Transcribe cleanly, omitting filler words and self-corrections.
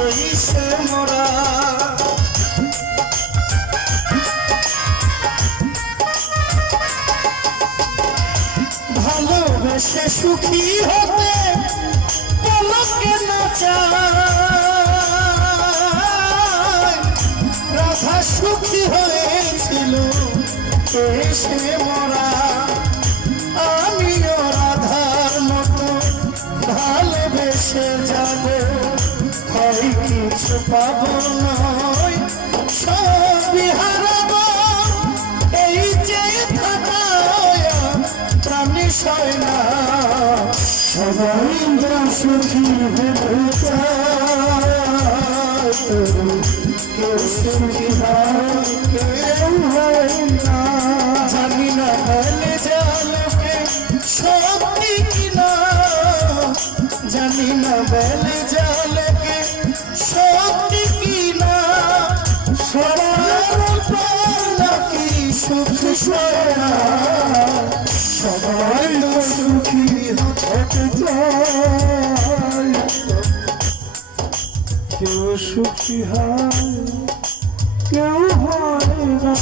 এই সে মোরা ভালোবেসে সুখী হতে পলকে না চায় রাধা সুখী হয়েছিল এসে মোরা আমিও রাধার মতো ভালোবেসে যাব হয় কিছু পাবো নয় সবই হারাবো এই যে থাকা প্রাণী সয় না সবাই সুখী হতে চায় কেউ সুখী হয় কেউ হয় না জানি না বলে জালোকে সত্যি কিনা জানি না বলে জালোকে সত্যি কিনা সবার নাকি সুখ সয় না সবাই তো সুখী হতে চায় কেউ সুখী হয় কেউ হয় না।